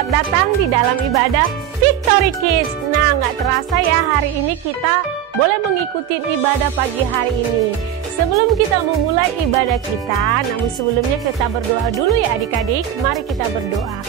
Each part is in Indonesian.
selamat datang di dalam ibadah Victory Kids. Nah, nggak terasa ya hari ini kita boleh mengikuti ibadah pagi hari ini. Sebelum kita memulai ibadah kita, namun sebelumnya kita berdoa dulu ya adik-adik. Mari kita berdoa.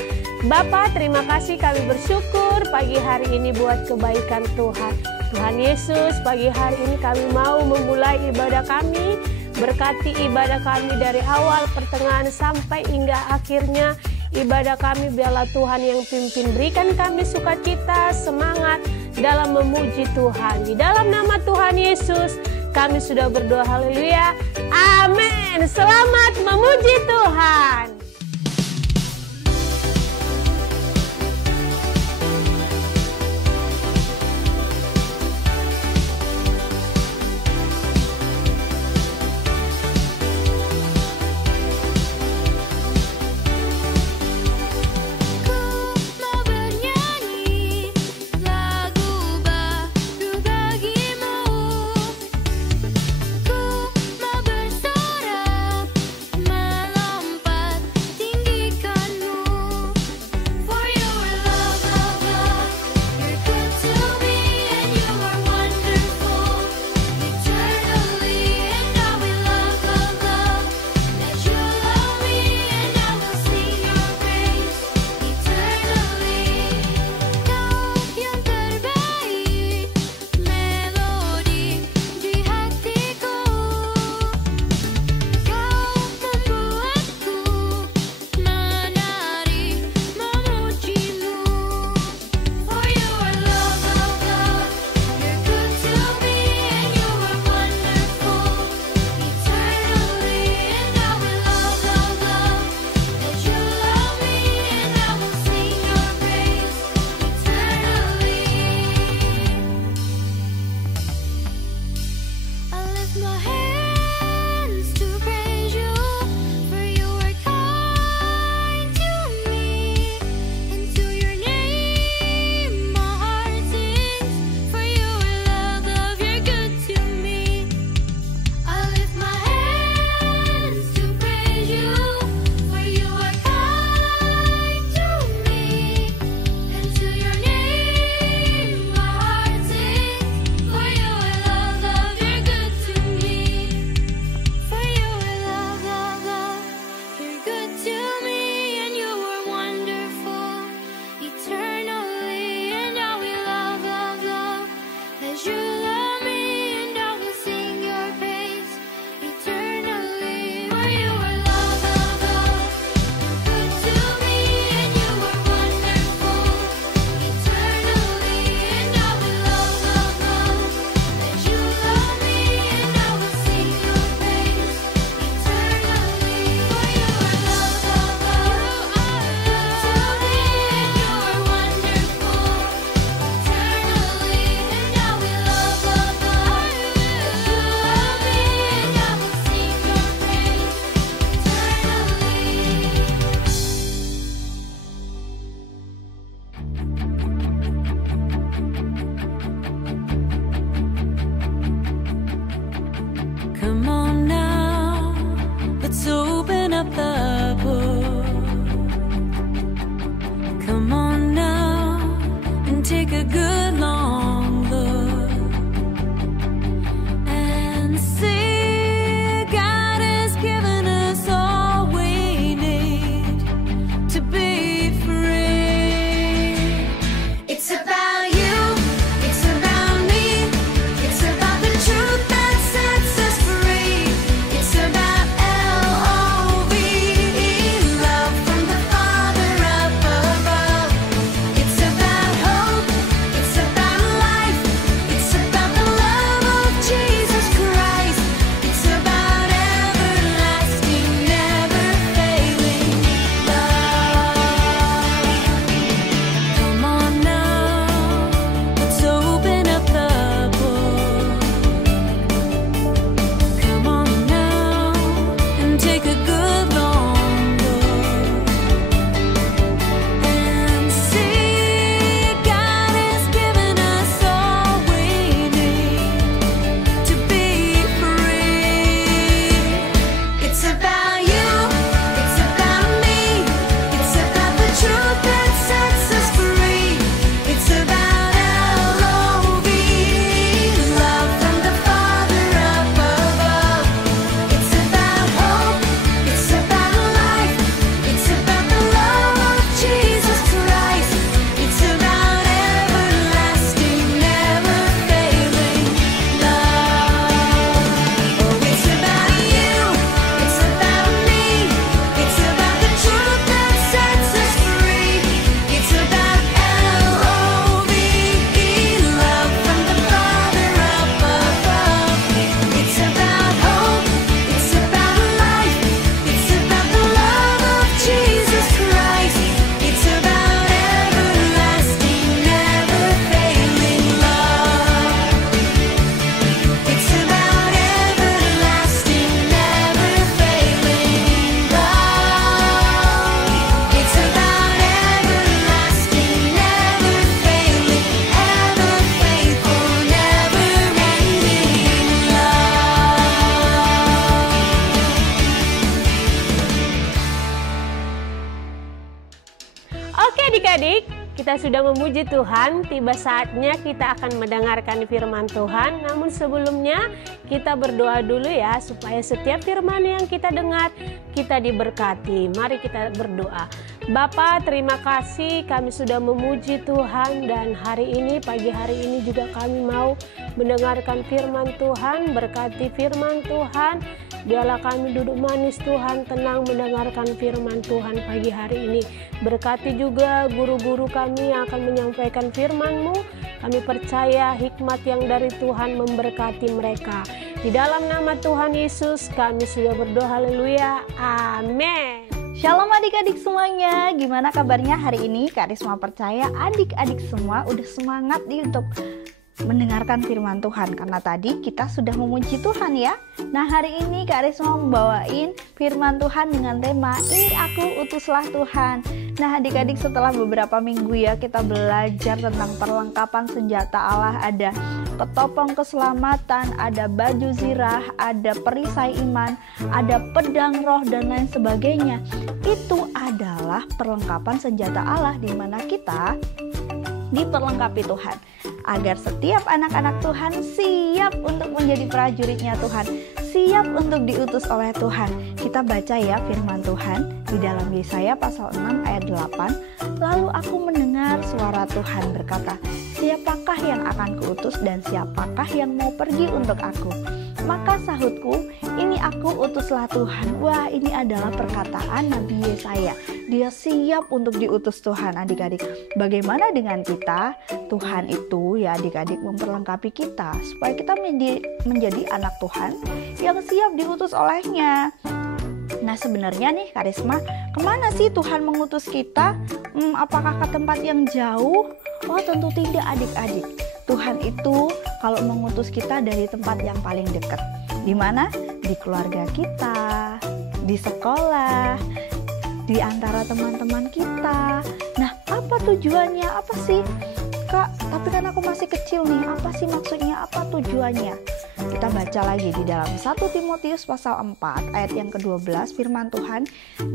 Bapa, terima kasih, kami bersyukur pagi hari ini buat kebaikan Tuhan. Tuhan Yesus, pagi hari ini kami mau memulai ibadah kami. Berkati ibadah kami dari awal, pertengahan, sampai hingga akhirnya ibadah kami. Biarlah Tuhan yang pimpin, berikan kami sukacita, semangat dalam memuji Tuhan. Di dalam nama Tuhan Yesus kami sudah berdoa, haleluya, amin. Selamat memuji Tuhan. Oke adik-adik, kita sudah memuji Tuhan, tiba saatnya kita akan mendengarkan firman Tuhan. Namun sebelumnya kita berdoa dulu ya, supaya setiap firman yang kita dengar kita diberkati. Mari kita berdoa. Bapa, terima kasih kami sudah memuji Tuhan, dan hari ini, pagi hari ini juga kami mau mendengarkan firman Tuhan. Berkati firman Tuhan, biarlah kami duduk manis Tuhan, tenang mendengarkan firman Tuhan pagi hari ini. Berkati juga guru-guru kami yang akan menyampaikan firman-Mu. Kami percaya hikmat yang dari Tuhan memberkati mereka. Di dalam nama Tuhan Yesus kami sudah berdoa, haleluya, amin. Shalom adik-adik semuanya, gimana kabarnya hari ini? Kak Risma percaya adik-adik semua udah semangat nih untuk mendengarkan firman Tuhan, karena tadi kita sudah memuji Tuhan ya. Nah hari ini Kak Risma membawain firman Tuhan dengan tema Ini Aku Utuslah Tuhan. Nah adik-adik, setelah beberapa minggu ya kita belajar tentang perlengkapan senjata Allah. Ada petopong keselamatan, ada baju zirah, ada perisai iman, ada pedang roh dan lain sebagainya. Itu adalah perlengkapan senjata Allah, di mana kita diperlengkapi Tuhan agar setiap anak-anak Tuhan siap untuk menjadi prajuritnya Tuhan, siap untuk diutus oleh Tuhan. Kita baca ya firman Tuhan di dalam Yesaya pasal 6 ayat 8. Lalu aku mendengar suara Tuhan berkata, siapakah yang akan kuutus dan siapakah yang mau pergi untuk aku? Maka sahutku, ini aku utuslah Tuhan. Wah, ini adalah perkataan Nabi Yesaya. Dia siap untuk diutus Tuhan adik-adik. Bagaimana dengan kita? Tuhan itu ya adik-adik memperlengkapi kita supaya kita menjadi anak Tuhan yang siap diutus olehnya. Nah sebenarnya nih Kak Risma, kemana sih Tuhan mengutus kita? Apakah ke tempat yang jauh? Oh tentu tidak adik-adik. Tuhan itu kalau mengutus kita dari tempat yang paling dekat. Di mana? Di keluarga kita, di sekolah, di antara teman-teman kita. Nah apa tujuannya? Apa sih? Kak, tapi kan aku masih kecil nih. Apa sih maksudnya? Apa tujuannya? Kita baca lagi di dalam 1 Timotius pasal 4 ayat yang ke-12, firman Tuhan,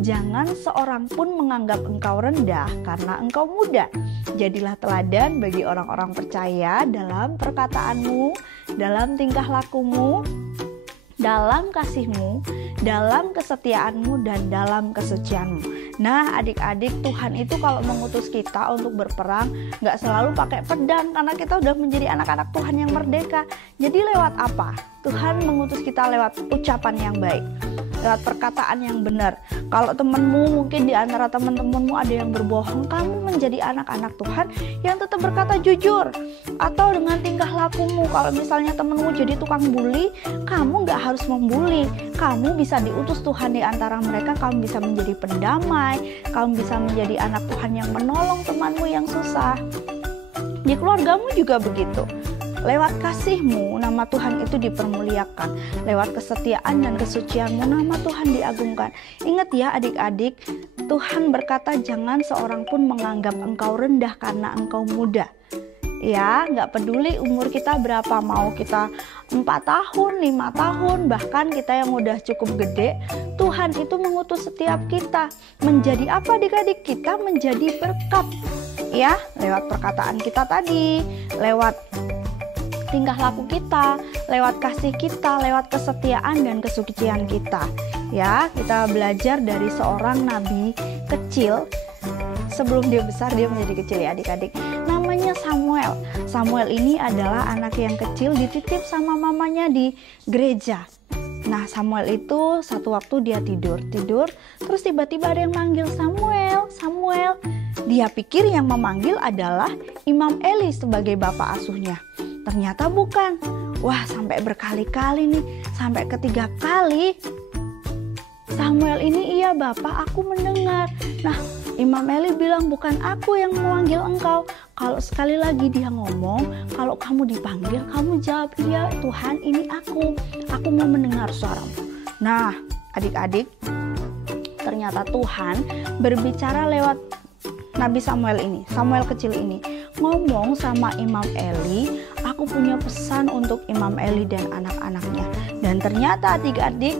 jangan seorang pun menganggap engkau rendah karena engkau muda. Jadilah teladan bagi orang-orang percaya dalam perkataanmu, dalam tingkah lakumu, dalam kasihmu, dalam kesetiaanmu, dan dalam kesucianmu. Nah adik-adik, Tuhan itu kalau mengutus kita untuk berperang gak selalu pakai pedang, karena kita udah menjadi anak-anak Tuhan yang merdeka. Jadi lewat apa? Tuhan mengutus kita lewat ucapan yang baik, lewat perkataan yang benar. Kalau temanmu, mungkin di antara teman-temanmu ada yang berbohong, kamu menjadi anak-anak Tuhan yang tetap berkata jujur. Atau dengan tingkah lakumu, kalau misalnya temanmu jadi tukang bully, kamu gak harus membuli. Kamu bisa diutus Tuhan di antara mereka, kamu bisa menjadi pendamai, kamu bisa menjadi anak Tuhan yang menolong temanmu yang susah. Di keluargamu juga begitu. Lewat kasihmu, nama Tuhan itu dipermuliakan. Lewat kesetiaan dan kesucianmu, nama Tuhan diagungkan. Ingat ya adik-adik, Tuhan berkata jangan seorang pun menganggap engkau rendah karena engkau muda. Ya, gak peduli umur kita berapa, mau kita 4 tahun, 5 tahun, bahkan kita yang udah cukup gede, Tuhan itu mengutus setiap kita. Menjadi apa adik-adik? Kita menjadi berkat. Ya, lewat perkataan kita tadi, lewat tingkah laku kita, lewat kasih kita, lewat kesetiaan dan kesucian kita. Ya, kita belajar dari seorang nabi kecil. Sebelum dia besar, dia menjadi kecil ya adik-adik. Namanya Samuel. Samuel ini adalah anak yang kecil, dititip sama mamanya di gereja. Nah Samuel itu satu waktu dia tidur, terus tiba-tiba ada yang manggil Samuel, Samuel. Dia pikir yang memanggil adalah Imam Eli sebagai bapak asuhnya. Ternyata bukan. Wah sampai berkali-kali nih, sampai ketiga kali Samuel ini, iya bapak, aku mendengar. Nah Imam Eli bilang, bukan aku yang memanggil engkau. Kalau sekali lagi dia ngomong, kalau kamu dipanggil, kamu jawab, iya Tuhan ini aku mau mendengar suaramu. Nah adik-adik, ternyata Tuhan berbicara lewat Nabi Samuel ini, Samuel kecil ini, ngomong sama Imam Eli, aku punya pesan untuk Imam Eli dan anak-anaknya. Dan ternyata adik-adik,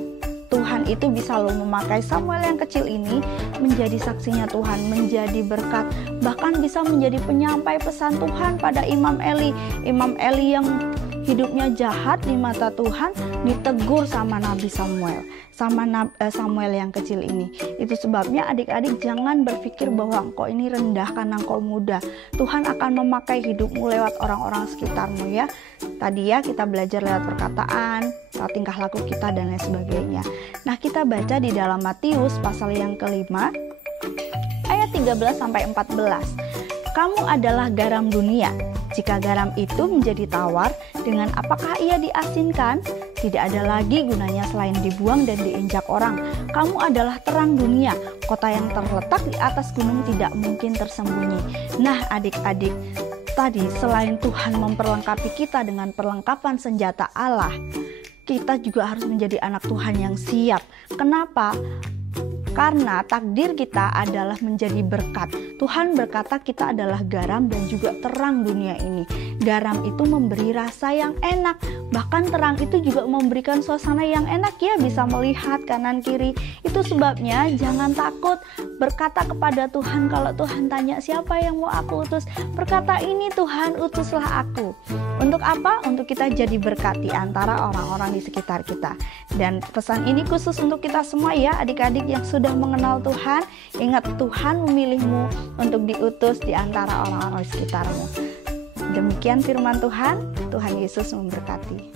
Tuhan itu bisa loh memakai Samuel yang kecil ini menjadi saksinya Tuhan, menjadi berkat, bahkan bisa menjadi penyampai pesan Tuhan pada Imam Eli. Imam Eli yang hidupnya jahat di mata Tuhan ditegur sama Nabi Samuel, Samuel yang kecil ini. Itu sebabnya adik-adik jangan berpikir bahwa engkau ini rendah karena engkau muda. Tuhan akan memakai hidupmu lewat orang-orang sekitarmu ya. Tadi ya kita belajar lewat perkataan, tingkah laku kita dan lain sebagainya. Nah, kita baca di dalam Matius pasal yang kelima ayat 13-14. Kamu adalah garam dunia. Jika garam itu menjadi tawar, dengan apakah ia diasinkan? Tidak ada lagi gunanya selain dibuang dan diinjak orang. Kamu adalah terang dunia. Kota yang terletak di atas gunung tidak mungkin tersembunyi. Nah, adik-adik, tadi selain Tuhan memperlengkapi kita dengan perlengkapan senjata Allah, kita juga harus menjadi anak Tuhan yang siap. Kenapa? Karena takdir kita adalah menjadi berkat. Tuhan berkata kita adalah garam dan juga terang dunia ini. Garam itu memberi rasa yang enak, bahkan terang itu juga memberikan suasana yang enak ya, bisa melihat kanan kiri. Itu sebabnya jangan takut berkata kepada Tuhan. Kalau Tuhan tanya siapa yang mau aku utus, berkata ini Tuhan, utuslah aku. Untuk apa? Untuk kita jadi berkat di antara orang-orang di sekitar kita. Dan pesan ini khusus untuk kita semua ya, adik-adik yang sudah mengenal Tuhan. Ingat, Tuhan memilihmu untuk diutus di antara orang-orang di sekitarmu. Demikian firman Tuhan. Tuhan Yesus memberkati.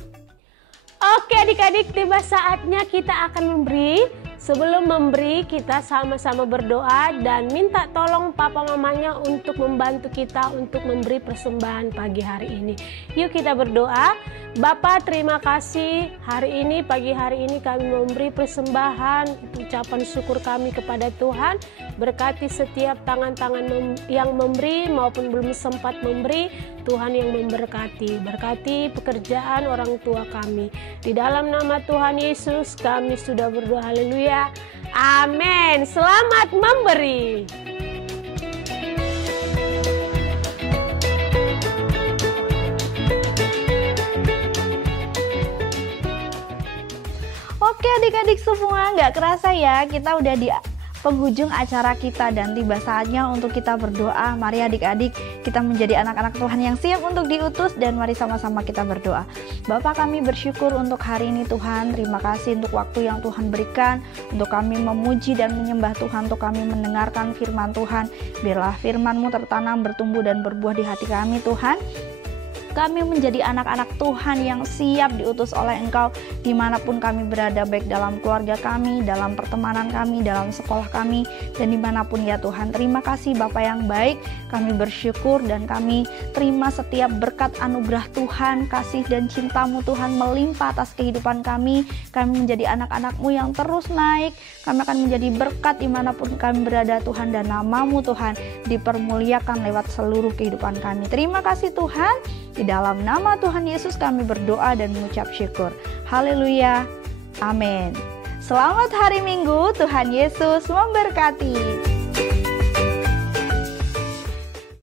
Oke adik-adik, tiba saatnya kita akan memberi. Sebelum memberi, kita sama-sama berdoa dan minta tolong papa mamanya untuk membantu kita untuk memberi persembahan pagi hari ini. Yuk kita berdoa. Bapa, terima kasih hari ini, pagi hari ini kami memberi persembahan, ucapan syukur kami kepada Tuhan. Berkati setiap tangan-tangan yang memberi maupun belum sempat memberi, Tuhan yang memberkati. Berkati pekerjaan orang tua kami. Di dalam nama Tuhan Yesus kami sudah berdoa, haleluya, amin. Selamat memberi. Oke adik-adik semua, nggak kerasa ya kita udah di penghujung acara kita dan tiba saatnya untuk kita berdoa. Mari adik-adik kita menjadi anak-anak Tuhan yang siap untuk diutus dan mari sama-sama kita berdoa. Bapa, kami bersyukur untuk hari ini Tuhan. Terima kasih untuk waktu yang Tuhan berikan untuk kami memuji dan menyembah Tuhan, untuk kami mendengarkan firman Tuhan. Biarlah firman-Mu tertanam, bertumbuh dan berbuah di hati kami Tuhan. Kami menjadi anak-anak Tuhan yang siap diutus oleh Engkau dimanapun kami berada, baik dalam keluarga kami, dalam pertemanan kami, dalam sekolah kami, dan dimanapun ya Tuhan. Terima kasih Bapa yang baik, kami bersyukur dan kami terima setiap berkat anugerah Tuhan, kasih dan cinta-Mu Tuhan melimpah atas kehidupan kami. Kami menjadi anak-anak-Mu yang terus naik, kami akan menjadi berkat dimanapun kami berada Tuhan, dan nama-Mu Tuhan dipermuliakan lewat seluruh kehidupan kami. Terima kasih Tuhan. Di dalam nama Tuhan Yesus kami berdoa dan mengucap syukur. Haleluya. Amin. Selamat hari Minggu. Tuhan Yesus memberkati.